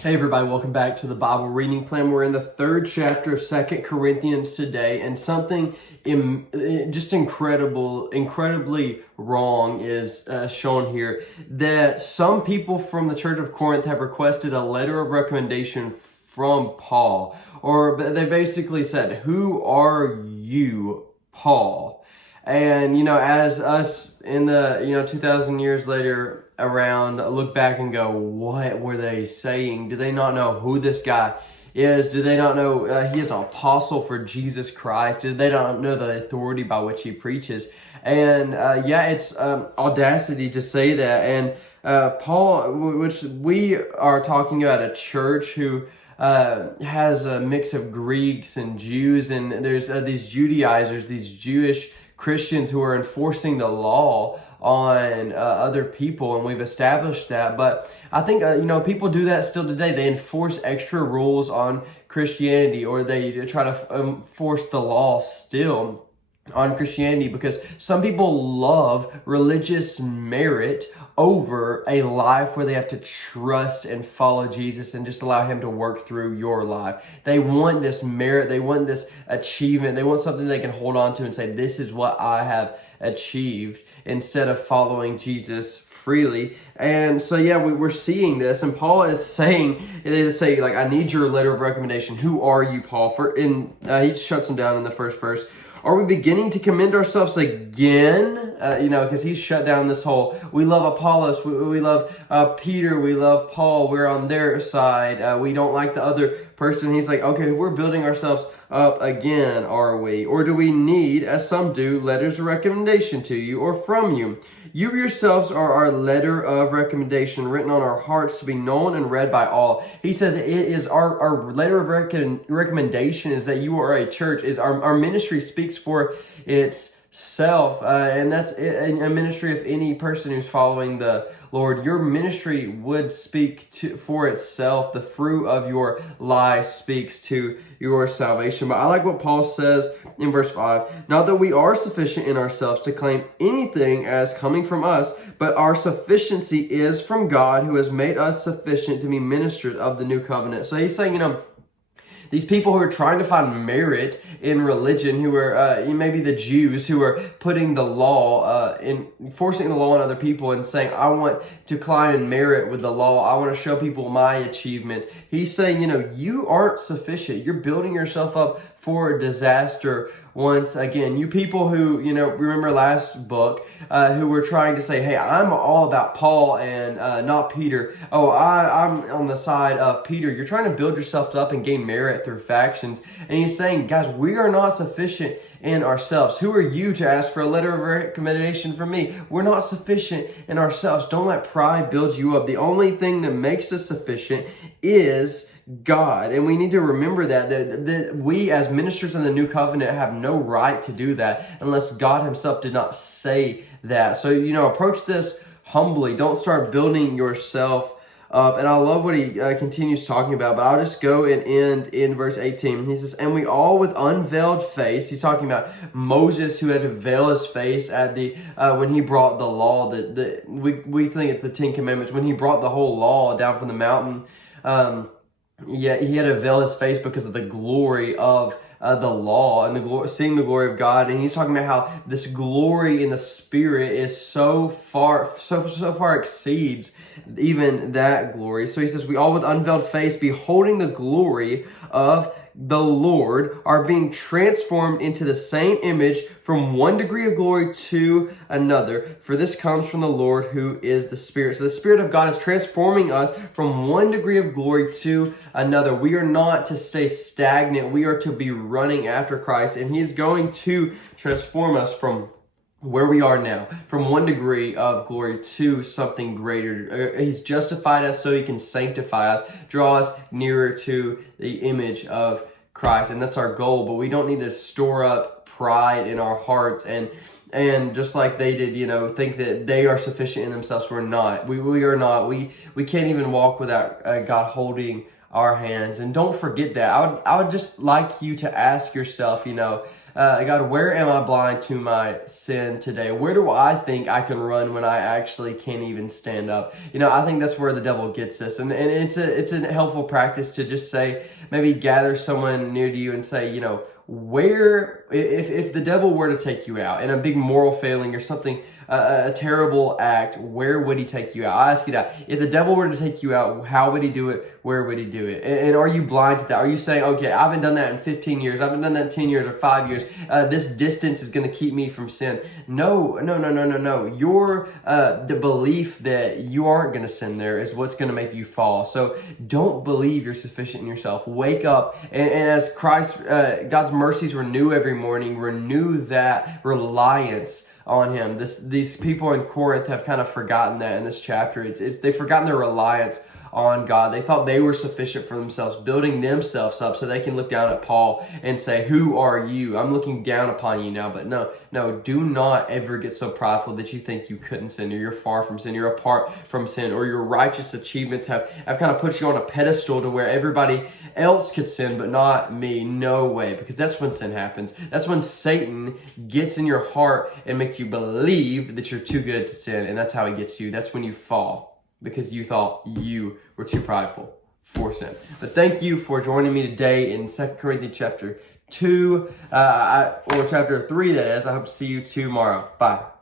Hey everybody, welcome back to the Bible reading plan. We're in the third chapter of 2 Corinthians today, and something just incredibly wrong is shown here, that some people from the Church of Corinth have requested a letter of recommendation from Paul, or they basically said, "Who are you, Paul?" And, as us in the, 2,000 years later around look back and go, what were they saying? Do they not know who this guy is? Do they not know he is an apostle for Jesus Christ? Do they not know the authority by which he preaches? And it's audacity to say that. And Paul, which we are talking about a church who has a mix of Greeks and Jews, and there's these Judaizers, these Jewish Christians who are enforcing the law on other people, and we've established that. But I think people do that still today. They enforce extra rules on Christianity, or they try to enforce the law still on Christianity, because some people love religious merit over a life where they have to trust and follow Jesus and just allow him to work through your life. They want this merit, they want this achievement, they want something they can hold on to and say, this is what I have achieved, instead of following Jesus freely. And so we're seeing this, and Paul is saying, I need your letter of recommendation. Who are you, Paul? He shuts them down in the first verse. Are we beginning to commend ourselves again? Because he's shut down this whole, we love Apollos, we love Peter, we love Paul, we're on their side, we don't like the other person. He's like, okay, we're building ourselves up again, are we? Or do we need, as some do, letters of recommendation to you or from you? You yourselves are our letter of recommendation, written on our hearts to be known and read by all. He says it is our letter of recommendation is that you are a church. Is our ministry speaks for itself, and that's a ministry of any person who's following the Lord. Your ministry would speak for itself. The fruit of your life speaks to your salvation. But I like what Paul says in verse 5. Not that we are sufficient in ourselves to claim anything as coming from us, but our sufficiency is from God, who has made us sufficient to be ministers of the new covenant. So he's saying, these people who are trying to find merit in religion, who are maybe the Jews, who are putting the law, enforcing the law on other people and saying, I want to climb in merit with the law. I want to show people my achievements. He's saying, you aren't sufficient. You're building yourself up for disaster once again. You people who, remember last book, who were trying to say, hey, I'm all about Paul and not Peter. Oh, I'm on the side of Peter. You're trying to build yourself up and gain merit through factions. And he's saying, guys, we are not sufficient in ourselves. Who are you to ask for a letter of recommendation from me? We're not sufficient in ourselves. Don't let pride build you up. The only thing that makes us sufficient is God. And we need to remember that we as ministers in the new covenant have no right to do that unless God himself did not say that. So, approach this humbly. Don't start building yourself up. And I love what he continues talking about, but I'll just go and end in verse 18. He says, and we all with unveiled face. He's talking about Moses, who had to veil his face at the when he brought the law. We think it's the 10 Commandments. When he brought the whole law down from the mountain, he had to veil his face because of the glory of the law and seeing the glory of God. And he's talking about how this glory in the Spirit is so far exceeds even that glory. So he says, we all with unveiled face, beholding the glory of the Lord, are being transformed into the same image from one degree of glory to another. For this comes from the Lord, who is the Spirit. So the Spirit of God is transforming us from one degree of glory to another. We are not to stay stagnant. We are to be running after Christ, and he is going to transform us from where we are now, from one degree of glory to something greater. He's justified us so he can sanctify us, draw us nearer to the image of Christ. And that's our goal, but we don't need to store up pride in our hearts and just like they did, think that they are sufficient in themselves. We're not. We are not. We can't even walk without God holding our hands. And don't forget that. I would just like you to ask yourself, God, where am I blind to my sin today? Where do I think I can run when I actually can't even stand up? I think that's where the devil gets us. And it's a helpful practice to just say, maybe gather someone near to you and say, where, if the devil were to take you out in a big moral failing or something, a terrible act, where would he take you out? I'll ask you that. If the devil were to take you out, how would he do it? Where would he do it? And are you blind to that? Are you saying, okay, I haven't done that in 15 years. I haven't done that in 10 years or 5 years. This distance is going to keep me from sin. No. The belief that you aren't going to sin there is what's going to make you fall. So don't believe you're sufficient in yourself. Wake up. And as Christ, God's mercies renew every morning, renew that reliance on him. These people in Corinth have kind of forgotten that in this chapter. They've forgotten their reliance on God. They thought they were sufficient for themselves, building themselves up so they can look down at Paul and say, who are you? I'm looking down upon you now. But no, do not ever get so prideful that you think you couldn't sin, or you're far from sin, you're apart from sin, or your righteous achievements have kind of put you on a pedestal to where everybody else could sin, but not me. No way, because that's when sin happens. That's when Satan gets in your heart and makes you believe that you're too good to sin, and that's how he gets you. That's when you fall, because you thought you were too prideful for sin. But thank you for joining me today in 2 Corinthians chapter 2, or chapter 3, that is. I hope to see you tomorrow. Bye.